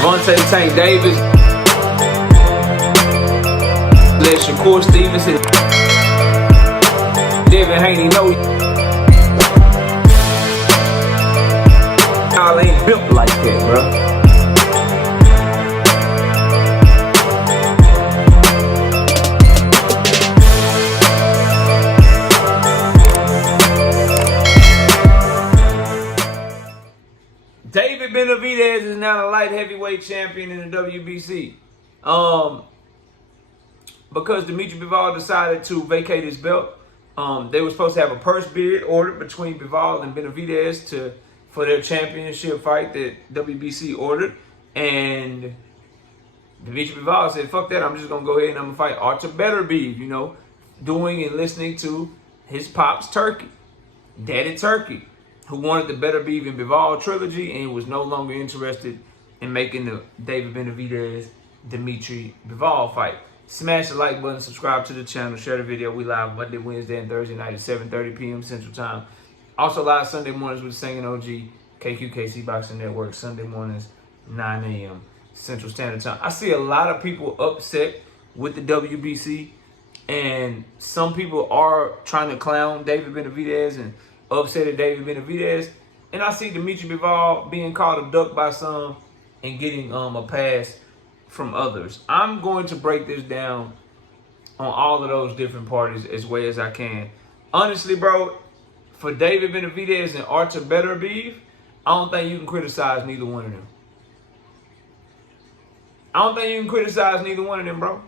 Devontae Tank Davis. Let Shakur Stevenson. Devin Haney know y'all ain't built like that, bro. David Benavidez is now the light heavyweight champion in the WBC. Because Dimitri Bivol decided to vacate his belt, they were supposed to have a purse bid ordered between Bivol and Benavidez for their championship fight that WBC ordered. And Dimitri Bivol said, fuck that, I'm just going to go ahead and I'm going to fight Artur Beterbiev, you know, doing and listening to his pops Turkey, Daddy Turkey, who wanted the Beterbiev and Bivol trilogy and was no longer interested in making the David Benavidez Dimitri Bivol fight. Smash the like button, subscribe to the channel, share the video. We live Monday, Wednesday, and Thursday night at 7:30 p.m. Central Time. Also live Sunday mornings with the Singing OG, KQKC Boxing Network, Sunday mornings, 9 a.m. Central Standard Time. I see a lot of people upset with the WBC, and some people are trying to clown David Benavidez and upset at David Benavidez. And I see Dimitri Bivol being called a duck by some and getting a pass from others. I'm going to break this down on all of those different parties as well as I can. Honestly, bro, for David Benavidez and Artur Beterbiev, I don't think you can criticize neither one of them. I don't think you can criticize neither one of them, bro.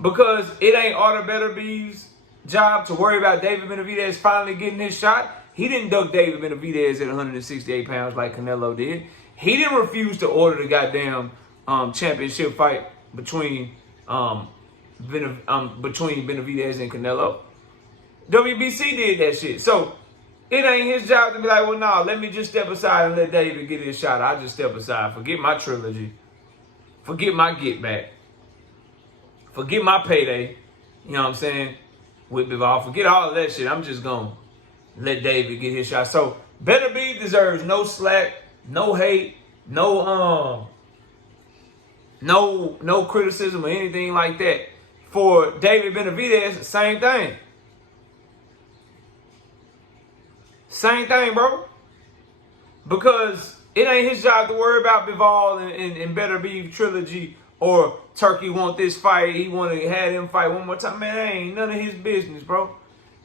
Because it ain't Artur Beterbiev's job to worry about David Benavidez finally getting his shot. He didn't duck David Benavidez at 168 pounds like Canelo did. He didn't refuse to order the goddamn championship fight between Benavidez and Canelo. WBC did that shit. So it ain't his job to be like, well, nah, let me just step aside and let David get his shot. I just step aside. Forget my trilogy. Forget my get back. Forget my payday. You know what I'm saying? With Bivol. Forget all of that shit. I'm just going to let David get his shot. So Beterbiev deserves no slack, no hate, no criticism or anything like that. For David Benavidez, same thing. Same thing, bro. Because it ain't his job to worry about Bivol and Beterbiev trilogy, or Turkey want this fight, he want to have him fight one more time. Man, that ain't none of his business, bro.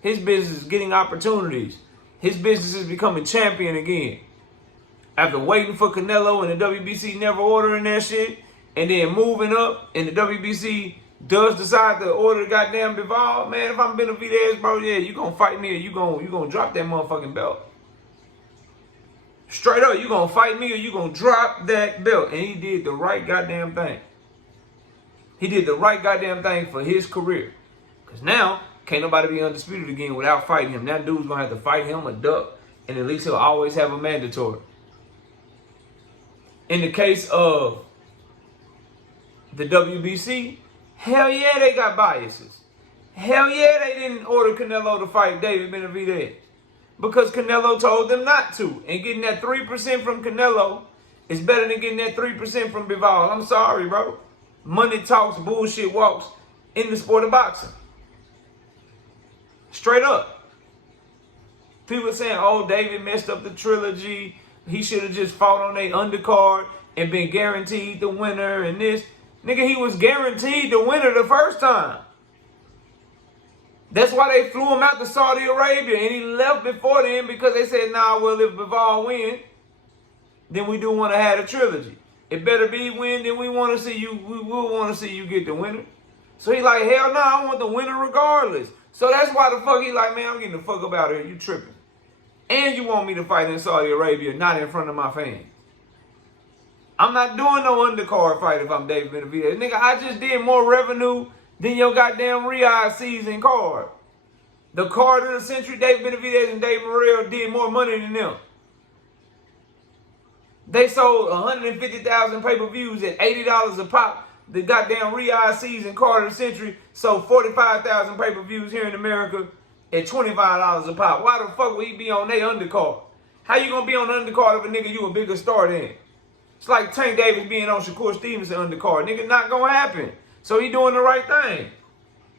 His business is getting opportunities. His business is becoming champion again. After waiting for Canelo and the WBC never ordering that shit, and then moving up, and the WBC does decide to order the goddamn Bivol, man, if I'm Benavidez, bro, yeah, you gonna fight me or you gonna drop that motherfucking belt. Straight up, you gonna fight me or you gonna drop that belt. And he did the right goddamn thing. He did the right goddamn thing for his career. Because now, can't nobody be undisputed again without fighting him. That dude's gonna have to fight him a duck, and at least he'll always have a mandatory. In the case of the WBC, hell yeah, they got biases. Hell yeah, they didn't order Canelo to fight David Benavidez. Because Canelo told them not to. And getting that 3% from Canelo is better than getting that 3% from Bivol. I'm sorry, bro. Money talks, bullshit walks in the sport of boxing. Straight up. People saying, oh, David messed up the trilogy. He should have just fought on their undercard and been guaranteed the winner and this. Nigga, he was guaranteed the winner the first time. That's why they flew him out to Saudi Arabia, and he left before then because they said, nah, well, if Bivol win, then we do want to have a trilogy. It better be win, then we want to see you, we will want to see you get the winner. So he like, hell no, I want the winner regardless. So that's why the fuck he like, man, I'm getting the fuck up out of here. You tripping. And you want me to fight in Saudi Arabia, not in front of my fans. I'm not doing no undercard fight if I'm David Benavidez. Nigga, I just did more revenue than your goddamn Riyadh season card. The card of the century, David Benavidez and Dave Morrell did more money than them. They sold 150,000 pay-per-views at $80 a pop. The goddamn Riyadh season card of the century sold 45,000 pay-per-views here in America at $25 a pop. Why the fuck would he be on their undercard? How you gonna be on the undercard of a nigga you a bigger star than? It's like Tank Davis being on Shakur Stevenson undercard. Nigga, not gonna happen. So he doing the right thing.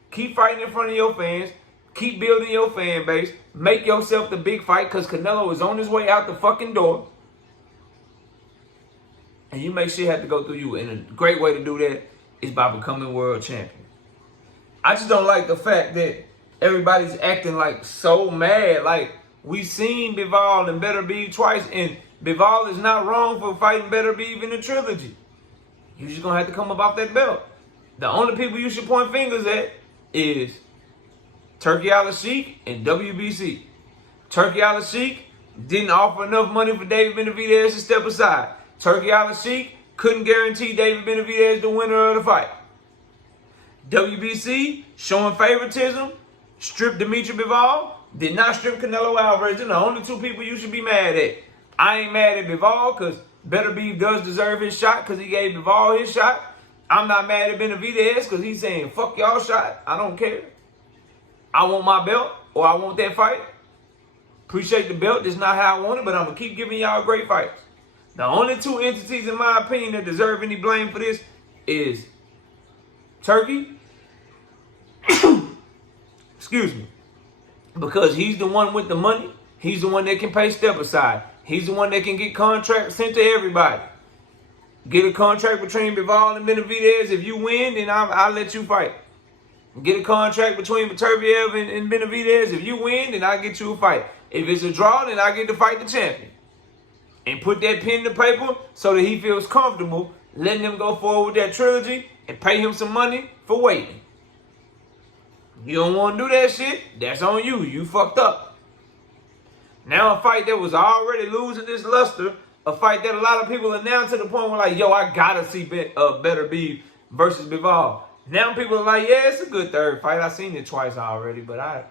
Keep fighting in front of your fans. Keep building your fan base. Make yourself the big fight because Canelo is on his way out the fucking door. And you make shit have to go through you. And a great way to do that is by becoming world champion. I just don't like the fact that everybody's acting like so mad. Like, we seen Bivol and Beterbiev twice, and Bivol is not wrong for fighting Beterbiev in the trilogy. You're just gonna have to come up off that belt. The only people you should point fingers at is Turki Al-Sheikh and WBC. Turki Al-Sheikh didn't offer enough money for David Benavidez to step aside. Turki Al-Sheikh couldn't guarantee David Benavidez the winner of the fight. WBC showing favoritism, stripped Dimitri Bivol, did not strip Canelo Alvarez. They're the only two people you should be mad at. I ain't mad at Bivol because Beterbiev does deserve his shot because he gave Bivol his shot. I'm not mad at Benavidez because he's saying, fuck y'all shot. I don't care. I want my belt or I want that fight. Appreciate the belt. This is not how I want it, but I'm going to keep giving y'all great fights. The only two entities, in my opinion, that deserve any blame for this is Turki. Excuse me. Because he's the one with the money. He's the one that can pay step aside. He's the one that can get contracts sent to everybody. Get a contract between Bivol and Benavidez. If you win, then I'll let you fight. Get a contract between Beterbiev and Benavidez. If you win, then I'll get you a fight. If it's a draw, then I get to fight the champion. And put that pen to paper so that he feels comfortable letting him go forward with that trilogy and pay him some money for waiting. You don't want to do that shit? That's on you. You fucked up. Now a fight that was already losing this luster, a fight that a lot of people are now to the point where like, yo, I gotta see Beterbiev versus Bivol. Now people are like, yeah, it's a good third fight. I've seen it twice already, but I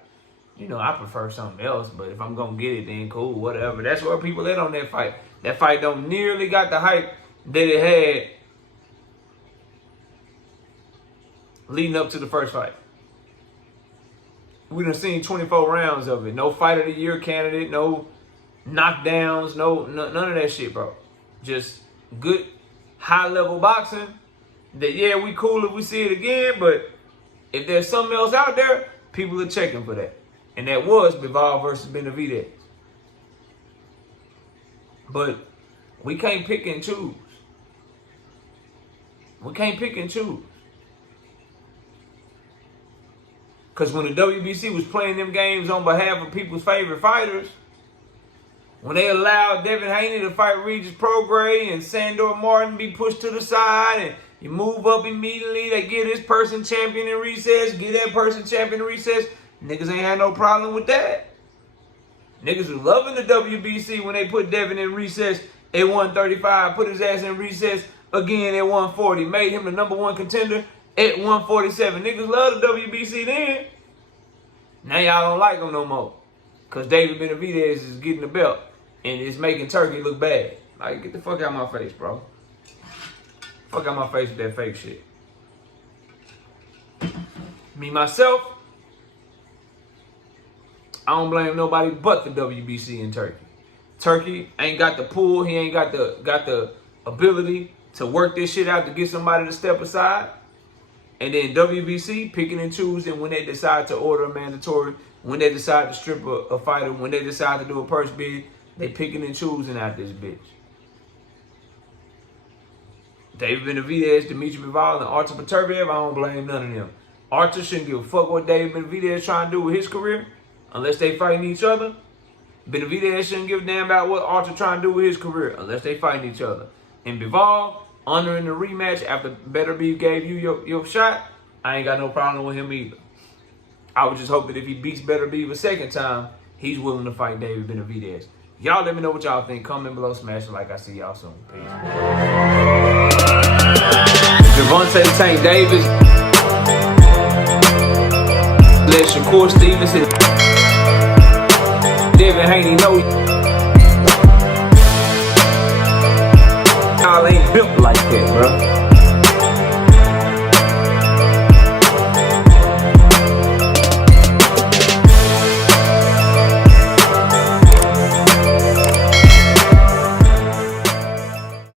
prefer something else. But if I'm gonna get it, then cool, whatever. That's where people at on that fight. That fight don't nearly got the hype that it had leading up to the first fight. We done seen 24 rounds of it. No fight of the year candidate, no knockdowns, none of that shit, bro. Just good high-level boxing that, yeah, we cool if we see it again, but if there's something else out there, people are checking for that. And that was Bivol versus Benavidez. But we can't pick and choose. We can't pick and choose. Because when the WBC was playing them games on behalf of people's favorite fighters, when they allowed Devin Haney to fight Regis Prograis and Sandor Martin be pushed to the side and you move up immediately, they get this person champion in recess, get that person champion in recess, niggas ain't had no problem with that. Niggas was loving the WBC when they put Devin in recess at 135, put his ass in recess again at 140, made him the #1 contender at 147. Niggas love the WBC then. Now y'all don't like him no more. Because David Benavidez is getting the belt and it's making Turki look bad. Like, get the fuck out of my face, bro. Fuck out my face with that fake shit. Me, myself, I don't blame nobody but the WBC and Turki. Turki ain't got the pull. He ain't got the ability to work this shit out to get somebody to step aside. And then WBC picking and choosing when they decide to order a mandatory, when they decide to strip a fighter, when they decide to do a purse bid, they picking and choosing out this bitch. David Benavidez, Dimitri Bivol, and Artur Beterbiev, I don't blame none of them. Artur shouldn't give a fuck what David Benavidez trying to do with his career unless they fighting each other. Benavidez shouldn't give a damn about what Artur trying to do with his career unless they fighting each other. And Bivol, honoring the rematch after Beterbiev gave you your shot, I ain't got no problem with him either. I would just hope that if he beats Beterbiev a second time, he's willing to fight David Benavidez. Y'all let me know what y'all think. Comment below, smash it like. I see y'all soon. Peace. Gervonta Tank Davis. Let Shakur Stevenson. Devin Haney know.